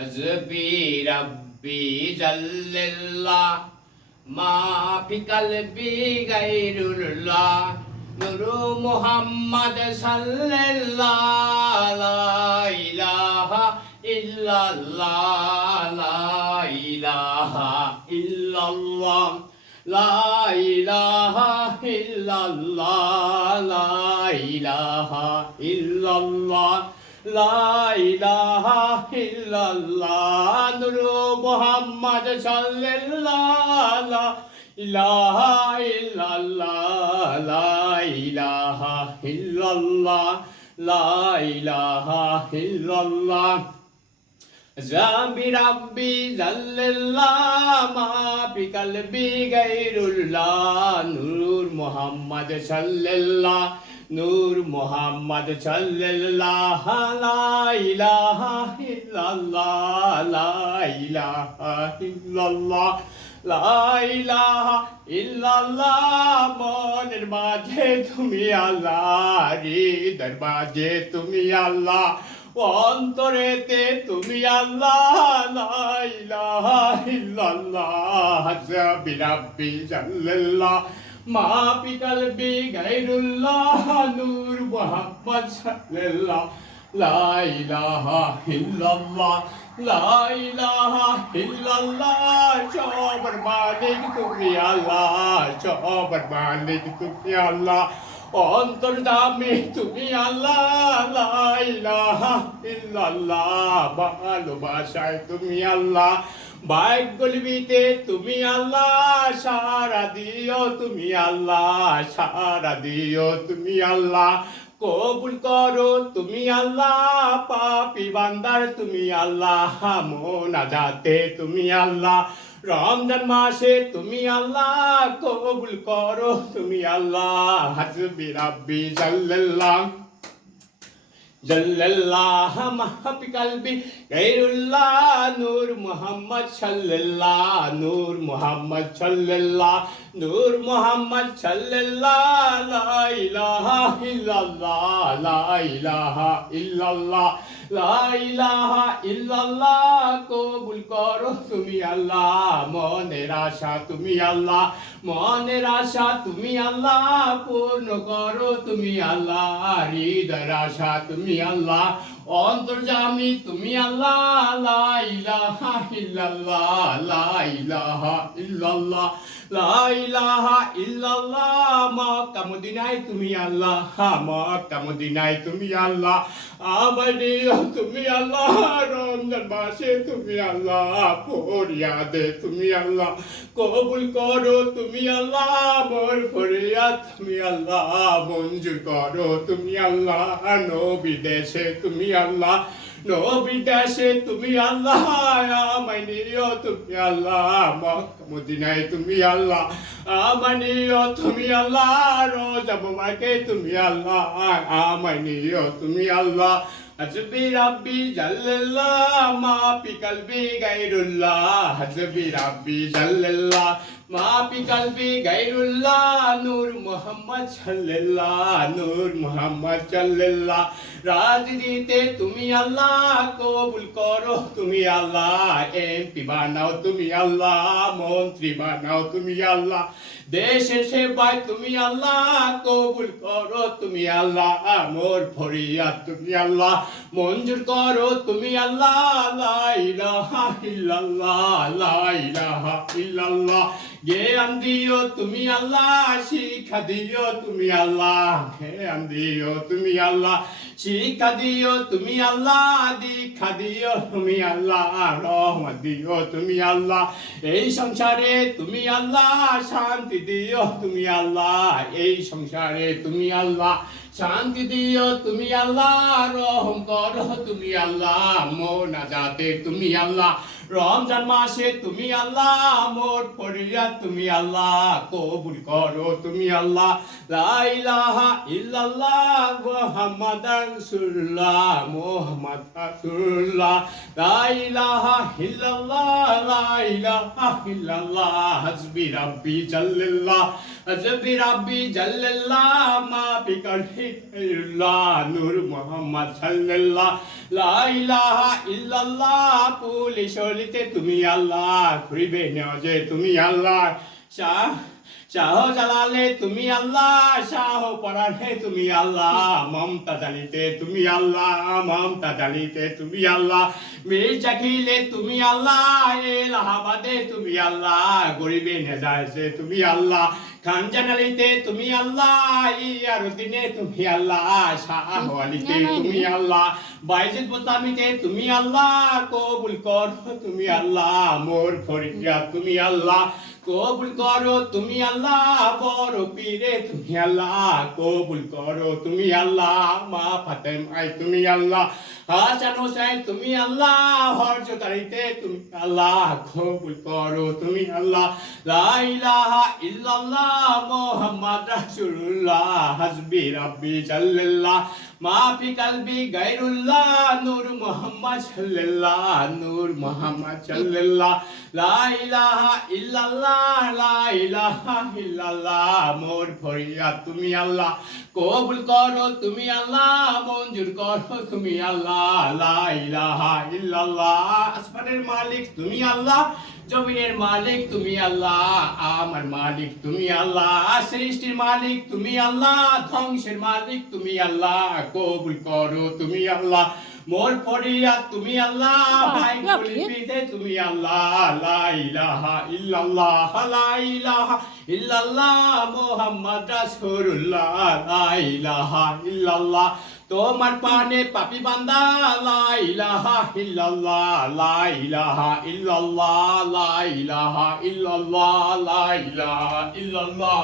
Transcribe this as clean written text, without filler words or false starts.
حسبي ربي جل الله ما في قلبي غير الله نور محمد صلى الله لا إله إلا الله لا إله إلا الله لا إله إلا الله لا إله إلا الله لا إله إلا الله نور محمد صلى الله لا إله إلا الله لا إله إلا الله لا إله إلا الله ربي ربي جل الله ما في قلبي غير الله نور محمد صلى الله نور محمد صلى الله لا إله إلا الله لا إله إلا الله لا إله إلا الله মনের মাঝে তুমি আল্লাহ হৃদয়ের মাঝে তুমি আল্লাহ অন্তরেতে তুমি আল্লাহ লা ইলাহা ইল্লাল্লাহ রাব্বি রাব্বি জাল্লাল্লাহ মা ফি কলবি গায়রুল্লাহ নূর মুহাম্মদ সাল্লাল্লাহ লা ইলাহা ইল্লাল্লাহ লা ইলাহা ইল্লাল্লাহ সবার মালিক তুমি আল্লাহ সবার মালিক তুমি আল্লাহ অন্তর্যামী তুমি আল্লাহ লা ইলাহা ইল্লাল্লাহ ভালোবাসায় তুমি আল্লাহ ভাগ্যলিপিতে তুমি আল্লাহ সারা দিও তুমি আল্লাহ সারা দিও তুমি আল্লাহ কবুল করো তুমি আল্লাহ পাপী বান্দার তুমি আল্লাহ মোনাজাতে তুমি আল্লাহ রমজান মাসে তুমি আল্লাহ কবুল করো তুমি আল্লাহ হাসবি রাব্বি জাল্লাল্লাহ জাল্লাল্লাহ মাহফি কলবি গায়রুল্লাহ নূর মুহাম্মদ সাল্লাল্লাহ নূর মুহাম্মদ সাল্লাল্লাহ নূর মুহাম্মদ সাল্লাল্লাহ লা ইলাহা ইল্লাল্লাহ লা ইলাহা ইল্লাল্লাহ লা ইলাহা ইল্লাল্লাহ কবুল করো তুমি আল্লাহ মনের আশা তুমি আল্লাহ মনের আশা তুমি আল্লাহ পূর্ণ করো তুমি আল্লাহ হৃদয়ের আশা তুমি আল্লাহ অন্তর্যামী তুমি আল্লাহ লা ইলাহা ইল্লাল্লাহ লা ইলাহা ইল্লাল্লাহ লা ইলাহা ইল্লাল্লাহ মক্কা মদিনায় তুমি আল্লাহ মক্কা মদিনায় তুমি আল্লাহ আবাদিও তুমি আল্লাহ রমজান মাসে তুমি আল্লাহ ফরিয়াদে তুমি আল্লাহ কবুল করো তুমি আল্লাহ মোর ফরিয়াদ তুমি আল্লাহ মঞ্জুর করো তুমি আল্লাহ নবী দেশে তুমি আল্লাহ নবী দেশে তুমি আল্লাহ আমায় নিও তুমি আল্লাহ মক্কা মদিনায় তুমি আল্লাহ আমায় নিও তুমি আল্লাহ রোজা মুবারকে তুমি আল্লাহ আমায় নিও তুমি আল্লাহ حسبي ربي جل الله ما في قلبي غير الله حسبي ربي جل الله ما في قلبي غير الله نور محمد صلى الله نور محمد صلى الله রাজনীতিতে তুমি আল্লাহ কবুল করো তুমি আল্লাহ এমপি বানাও তুমি আল্লাহ মন্ত্রী বানাও তুমি আল্লাহ দেশের সেবায় তুমি আল্লাহ কবুল করো তুমি আল্লাহ মোর ফরিয়াদ তুমি আল্লাহ মঞ্জুর করো তুমি আল্লাহ লা ইলাহা ইল্লাল্লাহ লা ইলাহা ইল্লাল্লাহ জ্ঞান দিও তুমি আল্লাহ শিক্ষা দিও তুমি আল্লাহ জ্ঞান দিও তুমি আল্লাহ শিক্ষা দিও তুমি আল্লাহ দীক্ষা দিও তুমি আল্লাহ রহমত দিও তুমি আল্লাহ এই সংসারে তুমি আল্লাহ শান্তি দিও তুমি আল্লাহ এই সংসারে তুমি আল্লাহ শান্তি দিও তুমি আল্লাহ রহম করো তুমি আল্লাহ মোনাজাতে তুমি আল্লাহ রমজান মাসে তুমি আল্লাহ মোর ফরিয়াদ তুমি আল্লাহ কবুল করো তুমি আল্লাহ লা ইলাহা ইল্লাল্লাহ মুহাম্মাদুর রাসূলুল্লাহ মুহাম্মদ রাসূলুল্লাহ লা ইলাহা ইল্লাল্লাহ লা ইলাহা ইল্লাল্লাহ হাসবি রাব্বি জাল্লাল্লাহ হাসবি রাব্বি জাল্লাল্লাহ মা ফি কলবি গায়রুল্লাহ নূর মুহাম্মদ সাল্লাল্লাহ লা ইলাহা ইল্লাল্লাহ পুলিশ হলিতে তুমি আল্লাহ ঘুরিবে নেওয়াজে তুমি আল্লাহ শাহ জালালে তুমি আল্লাহ শাহ পরাণে তুমি আল্লাহ মমতা জালিতে তুমি আল্লাহ মমতা জালিতে তুমি আল্লাহ মীর জাকিলে তুমি আল্লাহ এলাহাবাদে তুমি আল্লাহ গরিবে নেজাইছে তুমি আল্লাহ খানজানালিতে তুমি আল্লাহ ইয়ারুদ্দিনে তুমি আল্লাহ শাহ আলিতে তুমি আল্লাহ বাইজিদ বোস্তামিতে তুমি আল্লাহ কবুল করো তুমি আল্লাহ মোর ফরিয়াদ তুমি আল্লাহ কবুল করো তুমি আল্লাহ বড় পীরে তুমি আল্লাহ কবুল করো তুমি আল্লাহ মা ফাতেমাই তুমি আল্লাহ হাসান হোসেন তুমি আল্লাহ হরজতারিতে তুমি আল্লাহ কবুল করো তুমি আল্লাহ লা ইলাহা ইল্লাল্লাহ মুহাম্মদ রাসূলুল্লাহ হাসবি রাব্বি জাল্লাল্লাহ মা ফি কলবি গায়রুল্লাহ নূর মুহাম্মদ সাল্লাল্লাহ নূর মুহাম্মদ সাল্লাল্লাহ লা ইলাহা ইল্লাল্লাহ লা ইলাহা ইল্লাল্লাহ মোর ফরিয়াদ তুমি আল্লাহ কবুল করো তুমি আল্লাহ মঞ্জুর করো তুমি আল্লাহ লা ইলাহা ইল্লাল্লাহ আসমানের মালিক তুমি আল্লাহ জমিনের মালিক তুমি আল্লাহ আমার মালিক তুমি আল্লাহ সৃষ্টির মালিক তুমি আল্লাহ ধ্বংসের মালিক তুমি আল্লাহ কবুল করো তুমি আল্লাহ মোর ফরিয়াদ তুমি আল্লাহ ভাই কলিপিতে তুমি আল্লাহ লা ইলাহা ইল্লাল্লাহ লা ইলাহা ইল্লাল্লাহ মুহাম্মদ রাসূলুল্লাহ লা ইলাহা ইল্লাল্লাহ তোমার পানে পাপি বান্দা লা ইলাহা ইল্লাল্লাহ লা ইলাহা ইল্লাল্লাহ লা ইলাহা ইল্লাল্লাহ লা ইলাহা ইল্লাল্লাহ